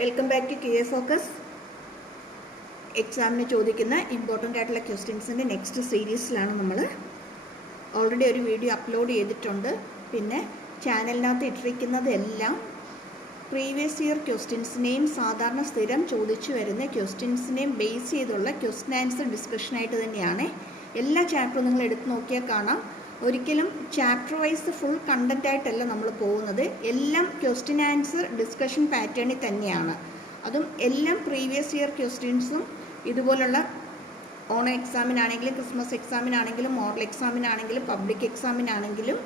Welcome back to QA focus. എക്സാമിന് ചോദിക്കുന്ന important ആയിട്ടുള്ള ക്വസ്റ്റ്യൻസിൻ്റെ നെക്സ്റ്റ് സീരീസിലാണ് നമ്മൾ. ഓൾറെഡി ഒരു വീഡിയോ അപ്ലോഡ് ചെയ്തിട്ടുണ്ട്. പിന്നെ ചാനലിനകത്ത് ഇട്ടിരിക്കുന്നതെല്ലാം പ്രീവിയസ് ഇയർ ക്വസ്റ്റ്യൻസിനെയും സാധാരണ സ്ഥിരം ചോദിച്ചു വരുന്ന ക്വസ്റ്റ്യൻസിനെയും ബേസ് ചെയ്തുള്ള ക്വസ്റ്റ്യൻ ആൻസർ ഡിസ്കഷനായിട്ട് തന്നെയാണ്. എല്ലാ ചാപ്റ്ററും നിങ്ങൾ എടുത്ത് നോക്കിയാൽ കാണാം. ഒരിക്കലും ചാപ്റ്റർ വൈസ് ഫുൾ കണ്ടൻ്റ് ആയിട്ടല്ല നമ്മൾ പോകുന്നത്. എല്ലാം ക്വസ്റ്റ്യൻ ആൻസർ ഡിസ്കഷൻ പാറ്റേണിൽ തന്നെയാണ്. അതും എല്ലാം പ്രീവിയസ് ഇയർ ക്വസ്റ്റ്യൻസും ഇതുപോലുള്ള ഓണം എക്സാമിനാണെങ്കിലും ക്രിസ്മസ് എക്സാമിനാണെങ്കിലും മോഡൽ എക്സാമിനാണെങ്കിലും പബ്ലിക് എക്സാമിനാണെങ്കിലും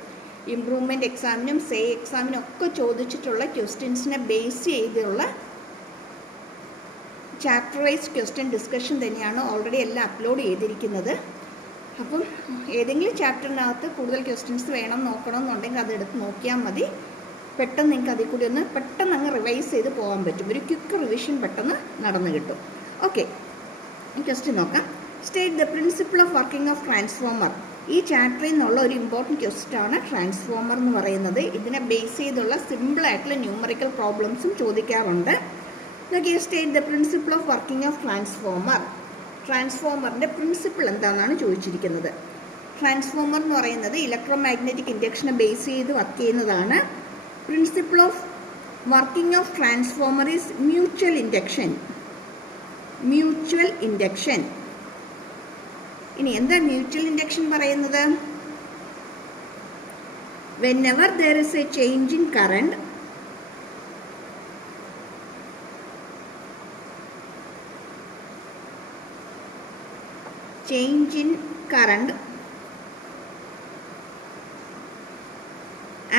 ഇംപ്രൂവ്മെൻറ്റ് എക്സാമിനും എക്സാമിനും ഒക്കെ ചോദിച്ചിട്ടുള്ള ക്വസ്റ്റ്യൻസിനെ ബേസ് ചെയ്തുള്ള ചാപ്റ്റർ വൈസ് ക്വസ്റ്റ്യൻ ഡിസ്കഷൻ തന്നെയാണ് ഓൾറെഡി എല്ലാം അപ്ലോഡ് ചെയ്തിരിക്കുന്നത്. അപ്പം ഏതെങ്കിലും ചാപ്റ്ററിനകത്ത് കൂടുതൽ ക്വസ്റ്റ്യൻസ് വേണം നോക്കണമെന്നുണ്ടെങ്കിൽ അതെടുത്ത് നോക്കിയാൽ മതി. പെട്ടെന്ന് നിങ്ങൾക്ക് അതിൽ കൂടി ഒന്ന് പെട്ടെന്ന് അങ്ങ് റിവൈസ് ചെയ്ത് പോകാൻ പറ്റും. ഒരു ക്വിക്ക് റിവിഷൻ പെട്ടെന്ന് നടന്നു കിട്ടും. ഓക്കെ, ക്വസ്റ്റ്യൻ നോക്കാം. State the principle of working of transformer. ഈ ചാപ്റ്ററിൽ നിന്നുള്ള ഒരു ഇമ്പോർട്ടൻറ്റ് ക്വസ്റ്റ്യനാണ് ട്രാൻസ്ഫോമർ എന്ന് പറയുന്നത്. ഇതിനെ ബേസ് ചെയ്തുള്ള സിമ്പിളായിട്ടുള്ള ന്യൂമറിക്കൽ പ്രോബ്ലംസും ചോദിക്കാറുണ്ട്. State the principle of working of transformer. ട്രാൻസ്ഫോമറിൻ്റെ പ്രിൻസിപ്പിൾ എന്താണെന്നാണ് ചോദിച്ചിരിക്കുന്നത്. ട്രാൻസ്ഫോമർ എന്ന് പറയുന്നത് ഇലക്ട്രോ മാഗ്നറ്റിക് ഇൻഡക്ഷനെ ബേസ് ചെയ്ത് വർക്ക് ചെയ്യുന്നതാണ്. Principle of working of transformer is mutual induction. Mutual induction. ഇനി എന്താ മ്യൂച്വൽ ഇൻഡക്ഷൻ പറയുന്നത്? whenever there is a change in current,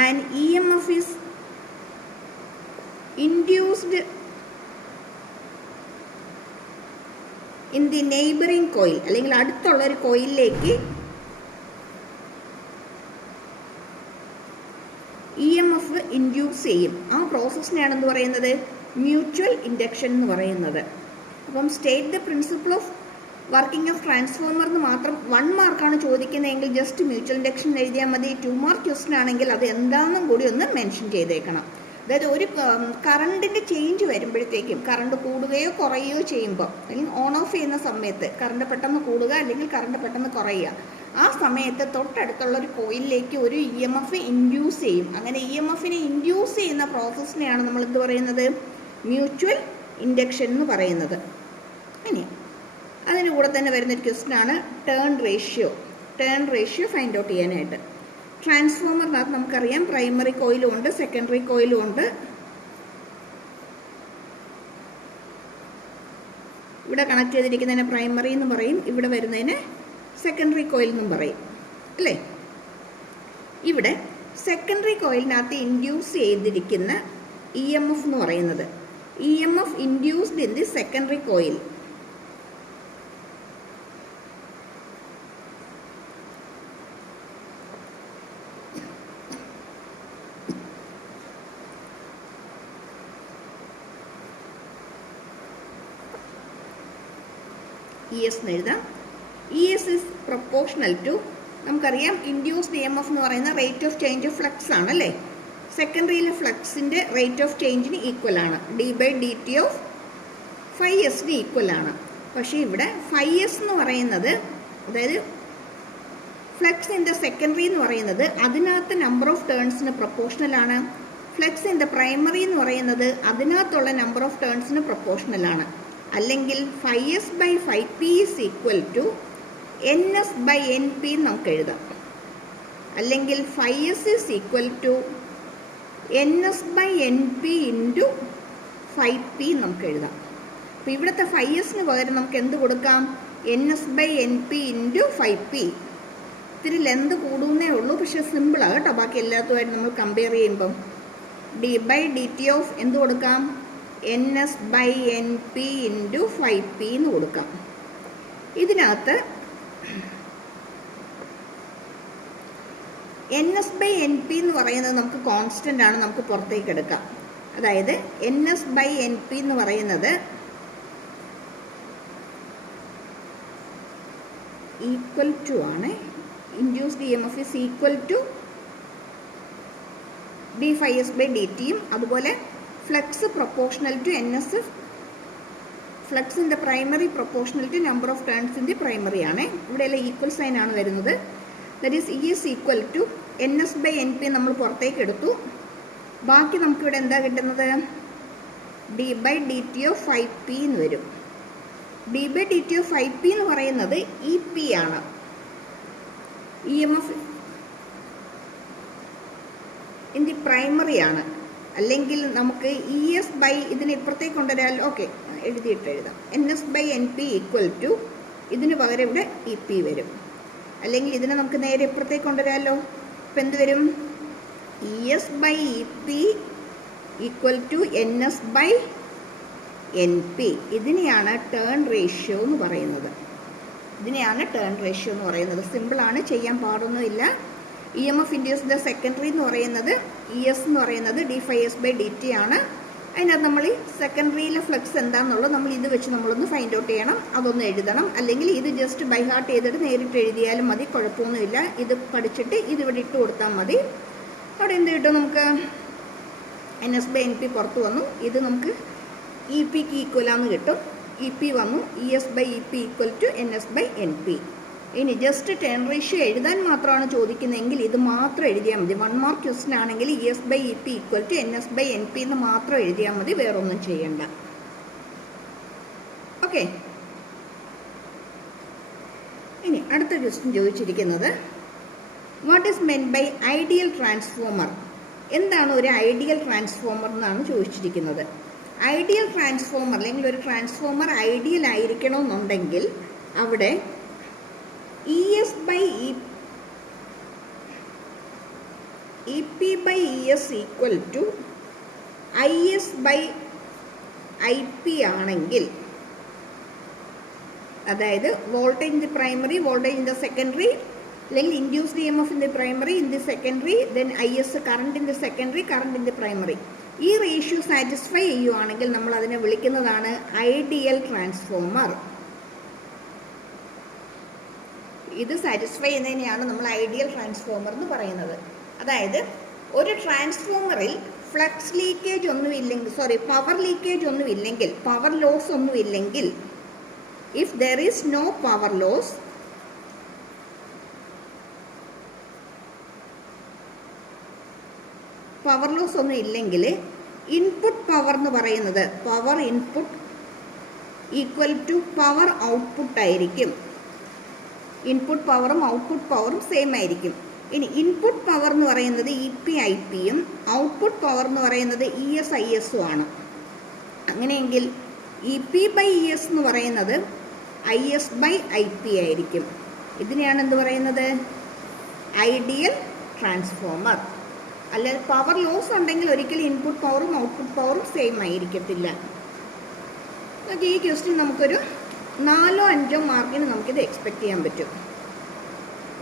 and EMF is induced in the neighboring coil, അല്ലെങ്കിൽ അടുത്തുള്ള ഒരു കോയിലിലേക്ക് EMF induce ചെയ്യും. ആ പ്രോസസ്സിനെയാണ് എന്ത് പറയുന്നത്? മ്യൂച്വൽ ഇൻഡക്ഷൻ എന്ന് പറയുന്നത്. അപ്പം state the principle of working of transformer എന്ന് മാത്രം 1 മാർക്കാണ് ചോദിക്കുന്നതെങ്കിൽ ജസ്റ്റ് മ്യൂച്വൽ ഇൻഡക്ഷൻ എഴുതിയാൽ മതി. 2 മാർക്ക് ക്വസ്റ്റൻ ആണെങ്കിൽ അത് എന്താണെന്നും കൂടി ഒന്ന് മെൻഷൻ ചെയ്തേക്കണം. അതായത് ഒരു കറണ്ടിൻ്റെ ചേഞ്ച് വരുമ്പോഴത്തേക്കും കറണ്ട് കൂടുകയോ കുറയുകയോ ചെയ്യുമ്പോൾ, അല്ലെങ്കിൽ ഓൺ ഓഫ് ചെയ്യുന്ന സമയത്ത് കറണ്ട് പെട്ടെന്ന് കൂടുക അല്ലെങ്കിൽ കറണ്ട് പെട്ടെന്ന് കുറയുക, ആ സമയത്ത് തൊട്ടടുത്തുള്ള ഒരു കോയിലിലേക്ക് ഒരു EMF ഇൻഡ്യൂസ് ചെയ്യും. അങ്ങനെ EMFനെ ഇൻഡ്യൂസ് ചെയ്യുന്ന പ്രോസസ്സിനെയാണ് നമ്മൾ എന്ത് പറയുന്നത്? മ്യൂച്വൽ ഇൻഡക്ഷൻ എന്ന് പറയുന്നത്. ഇനി അതിന് കൂടെ തന്നെ വരുന്നൊരു ക്വസ്റ്റ്യനാണ് turn ratio. Turn ratio find out ചെയ്യാനായിട്ട്. ട്രാൻസ്ഫോമറിനകത്ത് നമുക്കറിയാം പ്രൈമറി കോയിലും ഉണ്ട്, സെക്കൻഡറി കോയിലും ഉണ്ട്. ഇവിടെ കണക്ട് ചെയ്തിരിക്കുന്നതിനെ പ്രൈമറി എന്ന് പറയും, ഇവിടെ വരുന്നതിന് സെക്കൻഡറി കോയിൽ എന്നും പറയും, അല്ലേ? ഇവിടെ സെക്കൻഡറി കോയിലിനകത്ത് ഇൻഡ്യൂസ് ചെയ്തിരിക്കുന്ന EMF എന്ന് പറയുന്നത് EMF induced in the secondary coil. ES എന്ന് എഴുതാം. ES is proportional to, നമുക്കറിയാം ഇൻഡ്യൂസ്ഡ് EMF എന്ന് പറയുന്ന rate of change of flux ആണ്, അല്ലേ? സെക്കൻഡറിയിലെ ഫ്ലക്സിൻ്റെ റേറ്റ് ഓഫ് ചേഞ്ചിന് ഈക്വൽ ആണ്. d/dt ഓഫ് φs ഈക്വൽ ആണ്. പക്ഷേ ഇവിടെ φs എന്ന് പറയുന്നത്, അതായത് ഫ്ലക്സ് ഇൻ ദ സെക്കൻഡറി എന്ന് പറയുന്നത് അതിനകത്ത് നമ്പർ ഓഫ് ടേൺസിന് പ്രൊപ്പോർഷണൽ ആണ്. ഫ്ലക്സ് ഇൻ ദ പ്രൈമറി എന്ന് പറയുന്നത് അതിനകത്തുള്ള നമ്പർ ഓഫ് ടേൺസിന് പ്രൊപ്പോർഷണൽ ആണ്. അല്ലെങ്കിൽ φs/φp is equal to ns/np എന്ന് നമുക്ക് എഴുതാം. അല്ലെങ്കിൽ φs is equal to ns/np into φp നമുക്ക് എഴുതാം. അപ്പോൾ ഇവിടുത്തെ φsന് പകരം നമുക്ക് എന്ത് കൊടുക്കാം? ns/np into φp. ഇത്തിരി ലെന്ത് കൂടുന്നേ ഉള്ളൂ, പക്ഷെ സിമ്പിളാണ് കേട്ടോ. ബാക്കി എല്ലാത്തുമായിട്ട് നമ്മൾ കമ്പയർ ചെയ്യുമ്പം d/dt ഓഫ് എന്ത് കൊടുക്കാം? ns/np ഇൻറ്റു φp എന്ന് കൊടുക്കാം. ഇതിനകത്ത് ns/np എന്ന് പറയുന്നത് നമുക്ക് കോൺസ്റ്റൻ്റ് ആണ്, നമുക്ക് പുറത്തേക്ക് എടുക്കാം. അതായത് ns/np എന്ന് പറയുന്നത് ഈക്വൽ ടു ആണ്, induced EMF is equal to d phi s by dt അതുപോലെ flux proportional to NS, flux in the primary proportional to number of turns in the primary ആണ്. ഇവിടെയെല്ലാം ഈക്വൽ സൈൻ ആണ് വരുന്നത്. That is ES equal to NS/NP നമ്മൾ പുറത്തേക്ക് എടുത്തു. ബാക്കി നമുക്കിവിടെ എന്താ കിട്ടുന്നത്? d/dt of 5p എന്ന് വരും. d/dt of 5p എന്ന് പറയുന്നത് EP ആണ്. EMF ഇൻ ദി പ്രൈമറി ആണ്. അല്ലെങ്കിൽ നമുക്ക് ES ബൈ ഇതിന് ഇപ്പുറത്തേക്ക് കൊണ്ടുവരാൽ. ഓക്കെ, എഴുതാം. NS/NP ഈക്വൽ ടു ഇതിന് പകരം ഇവിടെ EP വരും. അല്ലെങ്കിൽ ഇതിനെ നമുക്ക് നേരെ ഇപ്പുറത്തേക്ക് കൊണ്ടുവരാമല്ലോ. ഇപ്പം എന്ത് വരും? ES/EP equal to NS/NP. ഇതിനെയാണ് ടേൺ റേഷ്യോ എന്ന് പറയുന്നത്. സിമ്പിളാണ്, ചെയ്യാൻ പാടൊന്നുമില്ല. EMF ഇൻഡ്യൂസ്ഡ് ദ സെക്കൻഡറി എന്ന് പറയുന്നത് ES എന്ന് പറയുന്നത് d/s/dt ആണ്. അതിനകത്ത് നമ്മൾ ഈ സെക്കൻഡറിയിലെ ഫ്ലക്സ് എന്താണെന്നുള്ളത് നമ്മൾ ഇത് വെച്ച് നമ്മളൊന്ന് ഫൈൻഡ് ഔട്ട് ചെയ്യണം. അതൊന്ന് എഴുതണം. അല്ലെങ്കിൽ ഇത് ജസ്റ്റ് ബൈ ഹാർട്ട് ചെയ്തിട്ട് നേരിട്ട് എഴുതിയാലും മതി, കുഴപ്പമൊന്നുമില്ല. ഇത് പഠിച്ചിട്ട് ഇതിവിടെ ഇട്ട് കൊടുത്താൽ മതി. അവിടെ എന്ത് കിട്ടും? നമുക്ക് NS/NP പുറത്ത് വന്നു. ഇത് നമുക്ക് EPക്ക് ഈക്വലാന്ന് കിട്ടും. EP വന്നു. ES/EP equal to NS/NP. ഇനി ജസ്റ്റ് ടേൺ റേഷ്യോ എഴുതാൻ മാത്രമാണ് ചോദിക്കുന്നതെങ്കിൽ ഇത് മാത്രം എഴുതിയാൽ മതി. 1 മാർക്ക് ക്വസ്റ്റ്യൻ ആണെങ്കിൽ ES/EP ഈക്വൽ ടു NS/NP എന്ന് മാത്രം എഴുതിയാൽ മതി, വേറൊന്നും ചെയ്യണ്ട. ഓക്കെ, ഇനി അടുത്ത ക്വസ്റ്റ്യൻ ചോദിച്ചിരിക്കുന്നത് what is meant by ideal transformer? എന്താണ് ഒരു ഐഡിയൽ ട്രാൻസ്ഫോമർ എന്നാണ് ചോദിച്ചിരിക്കുന്നത്. ഐഡിയൽ ട്രാൻസ്ഫോമർ അല്ലെങ്കിൽ ഒരു ട്രാൻസ്ഫോമർ ഐഡിയൽ ആയിരിക്കണമെന്നുണ്ടെങ്കിൽ അവിടെ EP/ES ഈക്വൽ ടു IS/IP ആണെങ്കിൽ, അതായത് voltage in the primary, voltage in the secondary, അല്ലെങ്കിൽ induced EMF in the primary, in the secondary, then IS current in the secondary, current in the primary. ഈ ratio satisfy ചെയ്യുവാണെങ്കിൽ നമ്മൾ അതിനെ വിളിക്കുന്നതാണ് ideal transformer. ഇത് satisfy ചെയ്യുന്നതിനെയാണ് നമ്മൾ ideal transformer എന്ന് പറയുന്നത്. അതായത് ഒരു ട്രാൻസ്ഫോമറിൽ ഫ്ലക്സ് ലീക്കേജ് ഒന്നുമില്ലെങ്കിൽ, പവർ ലീക്കേജ് ഒന്നുമില്ലെങ്കിൽ, പവർ ലോസ് ഒന്നുമില്ലെങ്കിൽ, if there is no power loss, ഒന്നും ഇല്ലെങ്കിൽ ഇൻപുട്ട് പവർ എന്ന് പറയുന്നത് power input equal to power output ആയിരിക്കും. ഇൻപുട്ട് പവറും ഔട്ട്പുട്ട് പവറും സെയിം ആയിരിക്കും. ഇനി ഇൻപുട്ട് പവർ എന്ന് പറയുന്നത് EP/IPയും ഔട്ട്പുട്ട് പവർ എന്ന് പറയുന്നത് ES/ISും ആണ്. അങ്ങനെയെങ്കിൽ EP/ES എന്ന് പറയുന്നത് IS/IP ആയിരിക്കും. ഇതിനെയാണ് എന്ത് പറയുന്നത്? Ideal transformer. അല്ലാതെ പവർ ലോസ് ഉണ്ടെങ്കിൽ ഒരിക്കലും ഇൻപുട്ട് പവറും ഔട്ട്പുട്ട് പവറും സെയിം ആയിരിക്കത്തില്ല. ഈ ക്വസ്റ്റ്യൻ നമുക്കൊരു 4-5 മാർക്കിന് നമുക്കിത് എക്സ്പെക്റ്റ് ചെയ്യാൻ പറ്റും.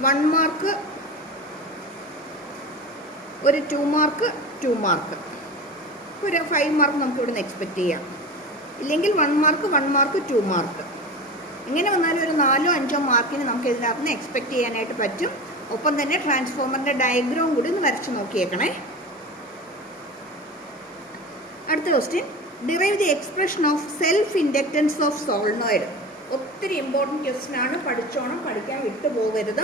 1 മാർക്ക്, ഒരു 2 മാർക്ക്, 2 മാർക്ക്, ഒരു 5 മാർക്ക് നമുക്ക് ഇവിടുന്ന് എക്സ്പെക്റ്റ് ചെയ്യാം. ഇല്ലെങ്കിൽ 1 മാർക്ക്, 1 മാർക്ക്, 2 മാർക്ക്, എങ്ങനെ വന്നാലും ഒരു 4-5 മാർക്കിന് നമുക്ക് ഇതിനകത്ത് നിന്ന് എക്സ്പെക്റ്റ് ചെയ്യാനായിട്ട് പറ്റും. ഒപ്പം തന്നെ ട്രാൻസ്ഫോമറിൻ്റെ ഡയഗ്രാം കൂടി ഒന്ന് വരച്ച് നോക്കിയേക്കണേ. അടുത്ത question, derive the expression of self inductance of solenoid. ഒത്തിരി ഇമ്പോർട്ടൻറ്റ് ക്വസ്റ്റ്യൻ ആണ്, പഠിച്ചോണം, പഠിക്കാൻ വിട്ടു പോകരുത്.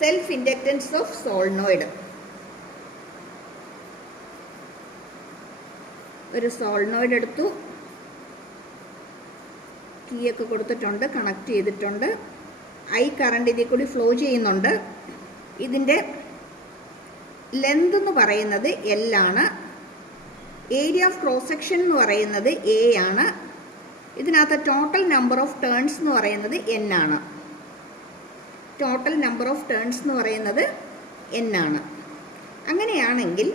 Self inductance of solenoid. ഒരു സോളിനോയിഡ് എടുത്തു, കീയൊക്കെ കൊടുത്തിട്ടുണ്ട്, കണക്ട് ചെയ്തിട്ടുണ്ട്. I കറണ്ട് ഇതിൽ കൂടി ഫ്ലോ ചെയ്യുന്നുണ്ട്. ഇതിൻ്റെ ലെന്ത് എന്ന് പറയുന്നത് L ആണ്. ഏരിയ ഓഫ് ക്രോസ് സെക്ഷൻ എന്ന് പറയുന്നത് A ആണ്. ഇതിനകത്ത് ടോട്ടൽ നമ്പർ ഓഫ് ടേൺസ് എന്ന് പറയുന്നത് N ആണ്. ടോട്ടൽ നമ്പർ ഓഫ് ടേൺസ് എന്ന് പറയുന്നത് N ആണ്. അങ്ങനെയാണെങ്കിൽ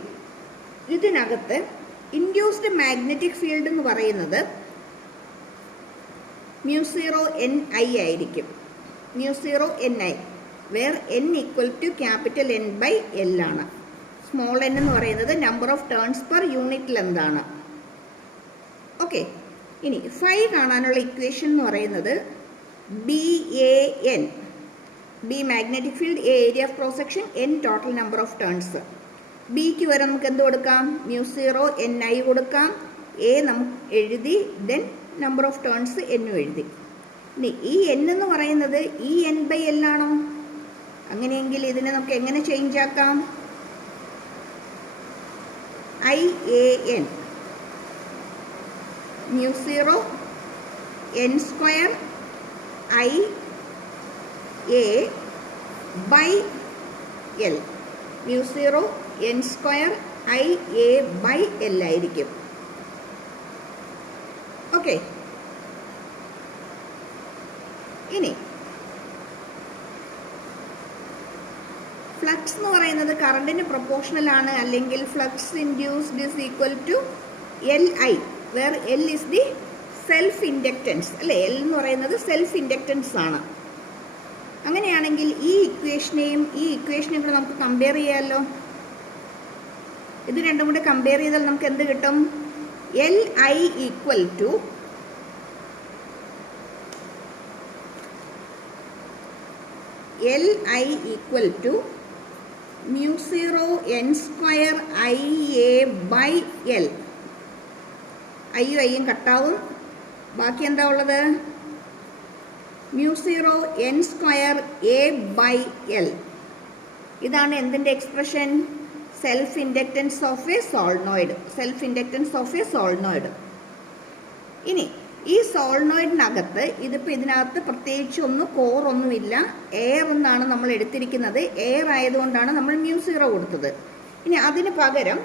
ഇതിനകത്ത് ഇൻഡ്യൂസ്ഡ് മാഗ്നറ്റിക് ഫീൽഡ് എന്ന് പറയുന്നത് μ0NI ആയിരിക്കും. μ0NI, where N equal to capital N/L ആണ്. സ്മോൾ n എന്ന് പറയുന്നത് number of turns per unit length ആണ്. ഓക്കെ, ഇനി ഫൈ കാണാനുള്ള ഇക്വേഷൻ എന്ന് പറയുന്നത് BAN, B magnetic field, A area of cross section, N total number of turns. ബിക്ക് വരെ നമുക്ക് എന്ത് കൊടുക്കാം? μ0NI കൊടുക്കാം. എ നമുക്ക് എഴുതി, ദെൻ നമ്പർ ഓഫ് ടേൺസ് എന്നും എഴുതി. ഇനി ഈ എൻ എന്ന് പറയുന്നത് ഈ എൻ ബൈ എൽ ആണോ? അങ്ങനെയെങ്കിൽ ഇതിനെ നമുക്ക് എങ്ങനെ ചേഞ്ച് ആക്കാം? I A N mu 0 N square I A by L. Mu 0 N square I A by L ആയിരിക്കും. ഓക്കെ. ഇനി ഫ്ലക്സ് എന്ന് പറയുന്നത് കറണ്ടിന് പ്രൊപ്പോർഷണൽ ആണ്, അല്ലെങ്കിൽ flux induced is equal to L I, where L is the self inductance അല്ലേ? L എന്ന് പറയുന്നത് സെൽഫ് ഇൻഡക്റ്റൻസ് ആണ്. അങ്ങനെയാണെങ്കിൽ ഈ ഇക്വേഷനെയും കൂടെ നമുക്ക് കമ്പയർ ചെയ്യാമല്ലോ. ഇത് രണ്ടും കൂടെ കമ്പയർ ചെയ്താൽ നമുക്ക് എന്ത് കിട്ടും? L I equal to mu 0 N square I A by L. ഐയും ഐയും കട്ടാവും. ബാക്കി എന്താ ഉള്ളത്? Mu 0 N square A by L. ഇതാണ് എന്തിൻ്റെ expression? Self inductance of a solenoid. Self inductance of a solenoid. ഇനി ഈ സോളിനോയിഡിനകത്ത് ഇതിപ്പോൾ ഇതിനകത്ത് പ്രത്യേകിച്ച് കോറൊന്നുമില്ല, എയർ എന്നാണ് നമ്മൾ എടുത്തിരിക്കുന്നത്. എയർ ആയതുകൊണ്ടാണ് നമ്മൾ മ്യൂ 0 കൊടുത്തത്. ഇനി അതിന് പകരം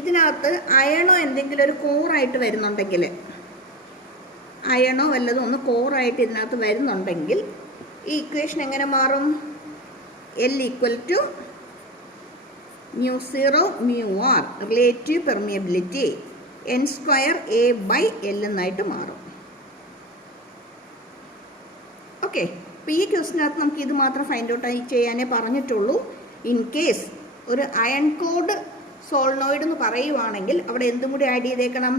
ഇതിനകത്ത് അയണോ എന്തെങ്കിലും ഒരു കോറായിട്ട് വരുന്നുണ്ടെങ്കിൽ, അയണോ വല്ലതും കോറായിട്ട് ഇതിനകത്ത് വരുന്നുണ്ടെങ്കിൽ ഈ ഇക്വേഷൻ എങ്ങനെ മാറും? L equal to mu 0 mu R relative permeability N square A by L എന്നായിട്ട് മാറും. ഓക്കെ. അപ്പോൾ ഈ ക്വസ്റ്റിനകത്ത് നമുക്ക് ഇത് മാത്രം ഫൈൻഡ് ഔട്ട് ചെയ്യാനേ പറഞ്ഞിട്ടുള്ളൂ. ഇൻ കേസ് ഒരു അയൺ കോഡ് സോളിനോയിഡ് എന്ന് പറയുവാണെങ്കിൽ അവിടെ എന്തും കൂടി ആഡ് ചെയ്തേക്കണം?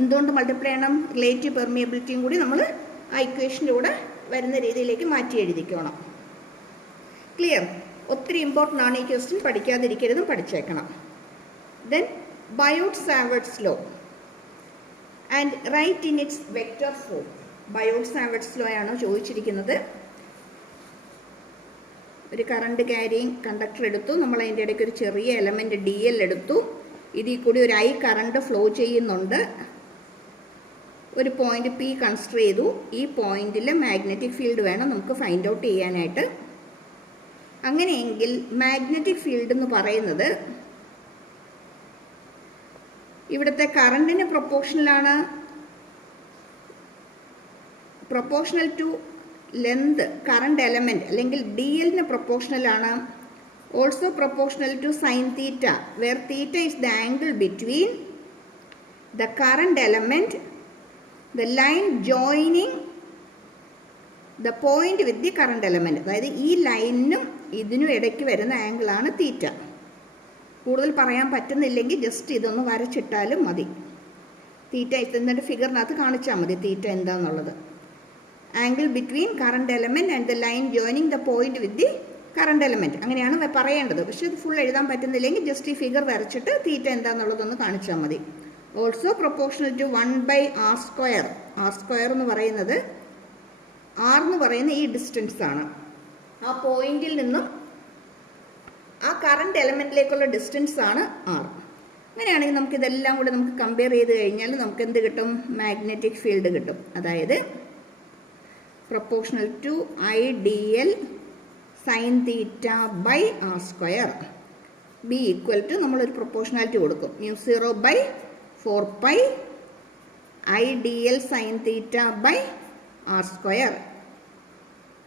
എന്തുകൊണ്ട് മൾട്ടിപ്ലൈ ചെയ്യണം? റിലേറ്റീവ് പെർമിയബിലിറ്റിയും കൂടി നമ്മൾ ആ ഇക്വേഷൻ്റെ കൂടെ വരുന്ന രീതിയിലേക്ക് മാറ്റി എഴുതിക്കണം. ക്ലിയർ? ഒത്തിരി ഇമ്പോർട്ടൻ്റ് ആണ് ഈ ക്വസ്റ്റ്യൻ. പഠിക്കാതിരിക്കരുതും, പഠിച്ചേക്കണം. Then Biot Savart's law and write in its vector form. Biot Savart's law ആണ് ചോദിച്ചിരിക്കുന്നത്. ഒരു കറണ്ട് ക്യാരിയിങ് കണ്ടക്ടർ എടുത്തു, നമ്മൾ അതിൻ്റെ ഇടയ്ക്ക് ഒരു ചെറിയ എലമെൻറ്റ് ഡി എൽ എടുത്തു. ഇതിൽ കൂടി ഒരു ഐ കറണ്ട് ഫ്ലോ ചെയ്യുന്നുണ്ട്. ഒരു പോയിന്റ് പി കൺസിഡർ ചെയ്തു. ഈ പോയിന്റിൽ മാഗ്നറ്റിക് ഫീൽഡ് വേണം നമുക്ക് ഫൈൻഡ് ഔട്ട് ചെയ്യാനായിട്ട്. അങ്ങനെയെങ്കിൽ മാഗ്നറ്റിക് ഫീൽഡ് എന്ന് പറയുന്നത് ഇവിടുത്തെ കറണ്ടിന് പ്രൊപ്പോർഷണലാണ്, proportional to length current element അല്ലെങ്കിൽ ഡി എല്ലിന് പ്രൊപ്പോർഷണലാണ്. Also proportional to sine theta, where theta is the angle between the current element, the line joining the point with the current element. അതായത് ഈ ലൈനിനും ഇതിനും ഇടയ്ക്ക് വരുന്ന ആംഗിളാണ് തീറ്റ. കൂടുതൽ പറയാൻ പറ്റുന്നില്ലെങ്കിൽ ജസ്റ്റ് ഇതൊന്ന് വരച്ചിട്ടാലും മതി. തീറ്റ ഇതിൻ്റെ ഫിഗറിനകത്ത് കാണിച്ചാൽ മതി തീറ്റ എന്താണെന്നുള്ളത്. Angle between current element and the line joining the point with the current element, അങ്ങനെയാണ് പറയേണ്ടത്. പക്ഷേ ഇത് ഫുൾ എഴുതാൻ പറ്റുന്നില്ലെങ്കിൽ ജസ്റ്റ് ഈ ഫിഗർ വരച്ചിട്ട് തീറ്റ എന്താണെന്നുള്ളതൊന്ന് കാണിച്ചാൽ മതി. Also proportional to 1/r². r² എന്ന് പറയുന്നത്, ആർ എന്ന് പറയുന്ന ഈ ഡിസ്റ്റൻസ് ആണ്. ആ പോയിന്റിൽ നിന്നും ആ കറണ്ട് എലമെന്റിലേക്കുള്ള ഡിസ്റ്റൻസ് ആണ് ആർ. അങ്ങനെയാണെങ്കിൽ നമുക്ക് ഇതെല്ലാം കൂടെ നമുക്ക് കമ്പയർ ചെയ്ത് കഴിഞ്ഞാൽ നമുക്ക് എന്ത് കിട്ടും? മാഗ്നറ്റിക് ഫീൽഡ് കിട്ടും. അതായത് proportional to I D L sine theta by r². B equal to നമ്മളൊരു പ്രൊപ്പോർഷണാലിറ്റി കൊടുക്കും. μ0/4π I D L sine theta by r².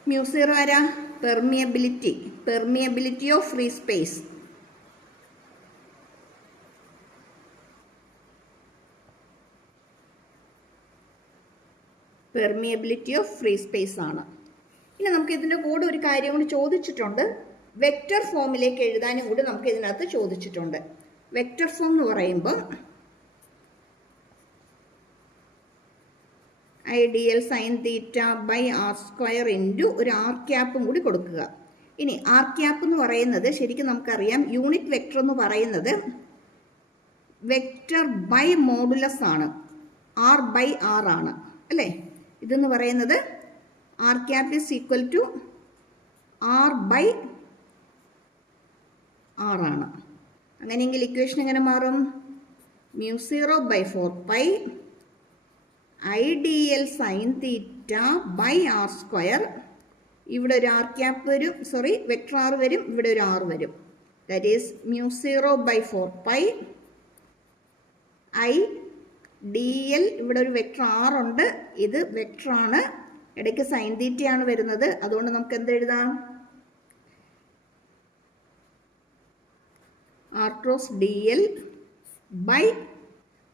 μ0 ആരാ? Permeability, permeability of free space. Permeability of free space ആണ്. ഇനി നമുക്ക് ഇതിൻ്റെ കൂടെ ഒരു കാര്യം കൂടി ചോദിച്ചിട്ടുണ്ട്. വെക്റ്റർ ഫോമിലേക്ക് എഴുതാനും കൂടി നമുക്ക് ഇതിനകത്ത് ചോദിച്ചിട്ടുണ്ട്. വെക്റ്റർ ഫോം എന്ന് പറയുമ്പോൾ ideal sine theta by r² into ഒരു ആർ ക്യാപ്പും കൂടി കൊടുക്കുക. ഇനി ആർ ക്യാപ്പ് എന്ന് പറയുന്നത് ശരിക്കും നമുക്കറിയാം യൂണിറ്റ് വെക്റ്റർ എന്ന് പറയുന്നത് വെക്റ്റർ ബൈ മോഡുലസ് ആണ്, ആർ ബൈ ആർ ആണ് അല്ലേ. ഇതെന്ന് പറയുന്നത് R cap is equal to R by R ആണ്. അങ്ങനെയെങ്കിൽ ഇക്വേഷൻ എങ്ങനെ മാറും? μ0/4π I D L sine theta by R square. ഇവിടെ ഒരു ആർ ക്യാപ്പ് വരും, സോറി വെക്ടർ ആർ വരും, ഇവിടെ ഒരു ആർ വരും. That is μ0/4π I D L. ഇവിടെ ഒരു വെക്ടർ ആർ ഉണ്ട്, ഇത് വെക്ടർ ആണ്, ഇടയ്ക്ക് സൈൻ തീറ്റയാണ് വരുന്നത്. അതുകൊണ്ട് നമുക്ക് എന്ത് എഴുതാം? R cross D L by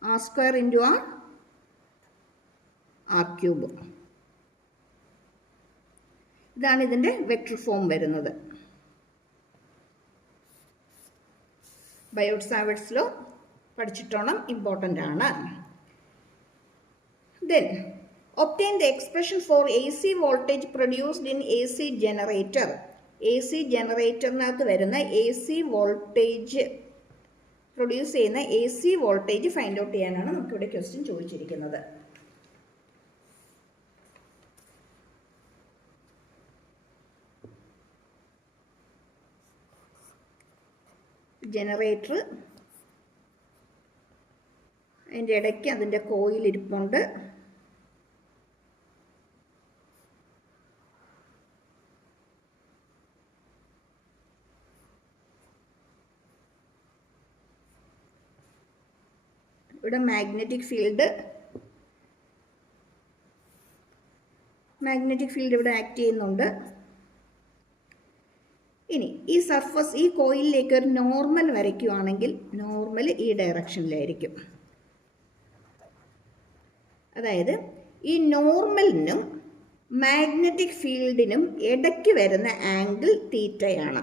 R square into R, R cube. ഇതാണ് ഇതിൻ്റെ വെക്ടർ ഫോം വരുന്നത്. ബയോട്ട്-സാവേർട്ട്സ് ലോ പഠിച്ചിട്ടോണം, ഇമ്പോർട്ടൻ്റ് ആണ്. Then obtain the expression for AC voltage produced in AC generator. AC ജനറേറ്ററിനകത്ത് വരുന്ന AC വോൾട്ടേജ് പ്രൊഡ്യൂസ് ചെയ്യുന്ന AC voltage find out ചെയ്യാനാണ് നമുക്കിവിടെ question ചോദിച്ചിരിക്കുന്നത്. ജനറേറ്റർ, അതിൻ്റെ ഇടയ്ക്ക് അതിൻ്റെ കോയിൽ ഇരിപ്പുണ്ട്. ഇവിടെ മാഗ്നറ്റിക് ഫീൽഡ് ഇവിടെ ആക്ട് ചെയ്യുന്നുണ്ട്. ഇനി ഈ സർഫസ്, ഈ കോയിലിലേക്ക് ഒരു നോർമൽ വരയ്ക്കുകയാണെങ്കിൽ നോർമൽ ഈ ഡയറക്ഷനിലായിരിക്കും. അതായത് ഈ നോർമലിനും മാഗ്നറ്റിക് ഫീൽഡിനും ഇടയ്ക്ക് വരുന്ന ആംഗിൾ തീറ്റയാണ്.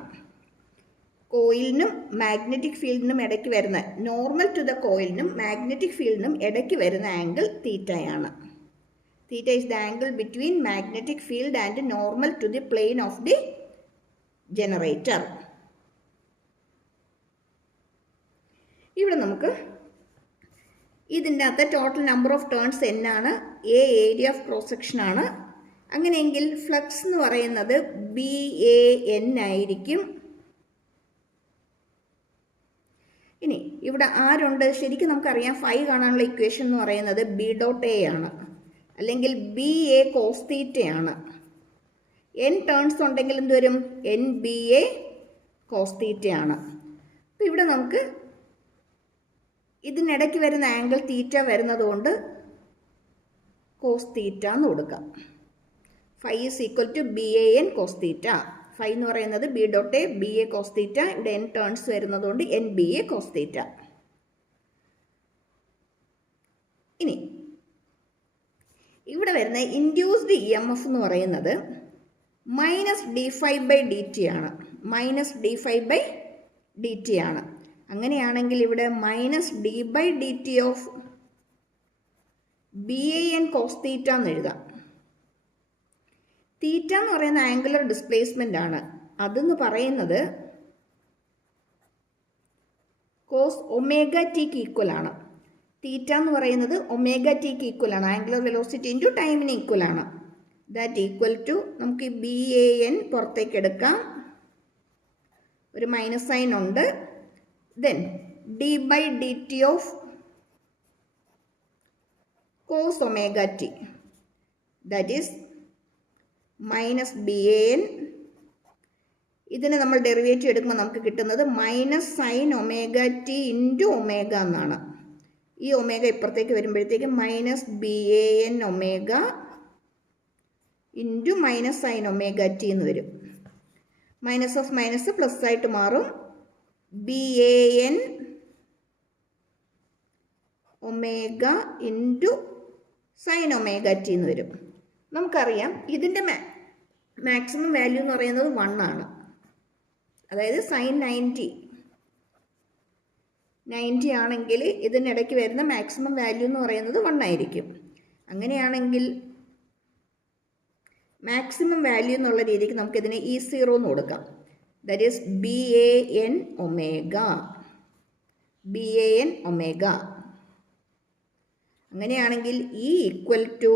കോയിലിനും മാഗ്നറ്റിക് ഫീൽഡിനും ഇടയ്ക്ക് വരുന്ന, നോർമൽ ടു ദ കോയിലിനും മാഗ്നറ്റിക് ഫീൽഡിനും ഇടയ്ക്ക് വരുന്ന ആംഗിൾ തീറ്റയാണ്. Theta is the angle between magnetic field and normal to the plane of the generator. ഇവിടെ നമുക്ക് ഇതിൻ്റെ അകത്ത് total number of turns n ആണ്, A area of cross section ആണ്. അങ്ങനെയെങ്കിൽ ഫ്ലക്സ് എന്ന് പറയുന്നത് BAN ആയിരിക്കും. ഇനി ഇവിടെ ആരുണ്ട്? ശരിക്കും നമുക്കറിയാം, ഫൈ കാണാനുള്ള ഇക്വേഷൻ എന്ന് പറയുന്നത് B.A ആണ്, അല്ലെങ്കിൽ BA കോസ് തീറ്റയാണ്. n ടേൺസ് ഉണ്ടെങ്കിൽ എന്ത് വരും? NBA കോസ് തീറ്റയാണ്. അപ്പോൾ ഇവിടെ നമുക്ക് ഇതിനിടയ്ക്ക് വരുന്ന ആംഗിൾ തീറ്റ വരുന്നത് കൊണ്ട് കോസ് തീറ്റ എന്ന് കൊടുക്കാം. Phi is equal to BAN cos theta. Phi എന്ന് പറയുന്നത് B.A BA കോസ് തീറ്റ. ഇവിടെ n ടേൺസ് വരുന്നത് കൊണ്ട് NBA കോസ് തീറ്റ. ഇനി ഇവിടെ വരുന്ന ഇൻഡ്യൂസ്ഡ് EMF എന്ന് പറയുന്നത് -d∅dt ആണ്. -d∅dt ആണ്. അങ്ങനെയാണെങ്കിൽ ഇവിടെ -d/dt of BAN cos theta എന്ന് എഴുതാം. തീറ്റ എന്ന് പറയുന്ന ആംഗുലർ ഡിസ്പ്ലേസ്മെന്റ് ആണ്. അതെന്ന് പറയുന്നത് കോസ് ഒമേഗ ടിക്ക് ഈക്വൽ ആണ്. തീറ്റ എന്ന് പറയുന്നത് ഒമേഗ ടിക്ക് ഈക്വൽ ആണ്. ആംഗുലർ വെലോസിറ്റി ഇൻറ്റു ടൈമിന് ഈക്വൽ ആണ്. ദാറ്റ് ഈക്വൽ ടു, നമുക്ക് ഈ BAN പുറത്തേക്ക് എടുക്കാം, ഒരു മൈനസ് സൈൻ ഉണ്ട്. Then d/dt of cos omega t, that is -BAN. ഇതിനെ നമ്മൾ ഡെറിവേറ്റീവ് എടുക്കുമ്പോൾ നമുക്ക് കിട്ടുന്നത് -sin omega t into omega എന്നാണ്. ഈ ഒമേഗ ഇപ്പുറത്തേക്ക് വരുമ്പോഴത്തേക്ക് -BAN omega into -sin omega T എന്ന് വരും. മൈനസ് ഓഫ് മൈനസ് പ്ലസ് ആയിട്ട് മാറും. BAN omega into sine omega T എന്ന് വരും. നമുക്കറിയാം ഇതിൻ്റെ മാക്സിമം വാല്യൂ എന്ന് പറയുന്നത് 1 ആണ്. അതായത് സൈൻ 90 ആണെങ്കിൽ ഇതിനിടയ്ക്ക് വരുന്ന മാക്സിമം വാല്യൂ എന്ന് പറയുന്നത് 1 ആയിരിക്കും. അങ്ങനെയാണെങ്കിൽ മാക്സിമം വാല്യൂ എന്നുള്ള രീതിക്ക് നമുക്കിതിനെ E0 എന്ന് കൊടുക്കാം. That is BAN omega. BAN omega. അങ്ങനെയാണെങ്കിൽ E equal to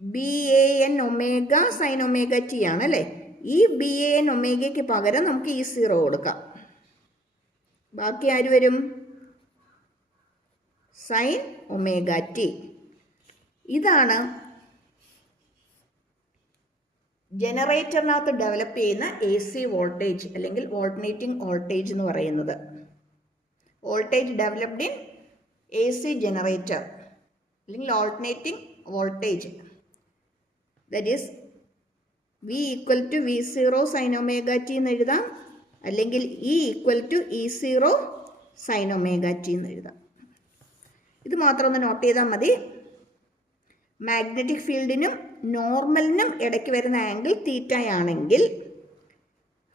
BAN omega sine omega t ആണല്ലേ. ഈ BAN ഒമേഗയ്ക്ക് പകരം നമുക്ക് E0 കൊടുക്കാം. ബാക്കി ആര് വരും? Sine omega T. ഇതാണ് ജനറേറ്ററിനകത്ത് ഡെവലപ്പ് ചെയ്യുന്ന AC വോൾട്ടേജ് അല്ലെങ്കിൽ ഓൾട്ടർനേറ്റിംഗ് വോൾട്ടേജ് എന്ന് പറയുന്നത്. Voltage developed in AC generator അല്ലെങ്കിൽ alternating voltage. That is V equal to V0 sine omega T എന്ന് എഴുതാം, അല്ലെങ്കിൽ E equal to E0 sine omega T എന്ന് എഴുതാം. ഇത് മാത്രം ഒന്ന് നോട്ട് ചെയ്താൽ മതി. മാഗ്നറ്റിക് ഫീൽഡിനും നോർമലിനും ഇടയ്ക്ക് വരുന്ന ആംഗിൾ തീറ്റയാണെങ്കിൽ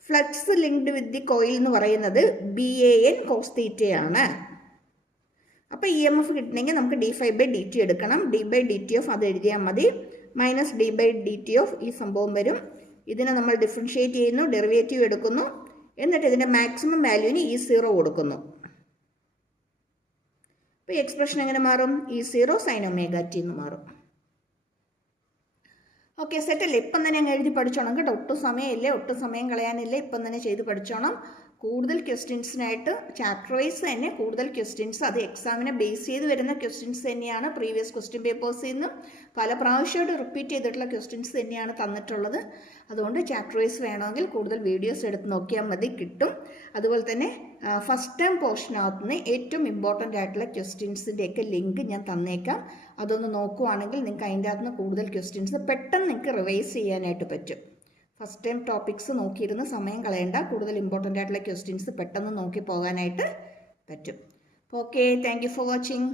flux linked with the coil എന്ന് പറയുന്നത് BAN കോസ് തീറ്റയാണ്. അപ്പോൾ EMF കിട്ടണമെങ്കിൽ നമുക്ക് d∅dt എടുക്കണം. d/dt ഓഫ് അത് എഴുതിയാൽ മതി. മൈനസ് d/dt ഓഫ് ഈ സംഭവം വരും. ഇതിനെ നമ്മൾ ഡിഫറൻഷിയേറ്റ് ചെയ്യുന്നു, ഡെറിവേറ്റീവ് എടുക്കുന്നു, എന്നിട്ട് ഇതിൻ്റെ മാക്സിമം വാല്യൂവിന് E0 കൊടുക്കുന്നു. അപ്പോൾ ഈ എക്സ്പ്രഷൻ എങ്ങനെ മാറും? E0 സൈൻ ഒമേഗ ടി എന്ന് മാറും. ഓക്കെ, സെറ്റല്ലേ? ഇപ്പം തന്നെ അങ്ങ് എഴുതി പഠിച്ചോണം കേട്ടോ. ഒട്ടും സമയമില്ലേ, ഒട്ടും സമയം കളയാനില്ല. ഇപ്പം തന്നെ ചെയ്ത് പഠിച്ചോണം. കൂടുതൽ ക്വസ്റ്റ്യൻസിനായിട്ട് ചാപ്റ്റർ വൈസ് തന്നെ കൂടുതൽ ക്വസ്റ്റ്യൻസ്, അത് എക്സാമിനെ ബേസ് ചെയ്ത് വരുന്ന ക്വസ്റ്റ്യൻസ് തന്നെയാണ്. പ്രീവിയസ് ക്വസ്റ്റ്യൻ പേപ്പേഴ്സിൽ നിന്നും പല പ്രാവശ്യമായിട്ട് റിപ്പീറ്റ് ചെയ്തിട്ടുള്ള ക്വസ്റ്റ്യൻസ് തന്നെയാണ് തന്നിട്ടുള്ളത്. അതുകൊണ്ട് ചാപ്റ്റർ വൈസ് വേണമെങ്കിൽ കൂടുതൽ വീഡിയോസ് എടുത്ത് നോക്കിയാൽ മതി, കിട്ടും. അതുപോലെ തന്നെ ഫസ്റ്റ് ടൈം പോർഷനകത്ത് നിന്ന് ഏറ്റവും ഇമ്പോർട്ടൻ്റ് ആയിട്ടുള്ള ക്വസ്റ്റ്യൻസിൻ്റെയൊക്കെ ലിങ്ക് ഞാൻ തന്നേക്കാം. അതൊന്ന് നോക്കുവാണെങ്കിൽ നിങ്ങൾക്ക് അതിൻ്റെ അകത്ത് നിന്ന് കൂടുതൽ ക്വസ്റ്റ്യൻസ് പെട്ടെന്ന് നിങ്ങൾക്ക് റിവൈസ് ചെയ്യാനായിട്ട് പറ്റും. ഫസ്റ്റ് ടൈം ടോപ്പിക്സ് നോക്കിയിരുന്ന് സമയം കളയേണ്ട, കൂടുതൽ ഇമ്പോർട്ടൻ്റ് ആയിട്ടുള്ള ക്വസ്റ്റ്യൻസ് പെട്ടെന്ന് നോക്കി പോകാനായിട്ട് പറ്റും. Okay, thank you for watching.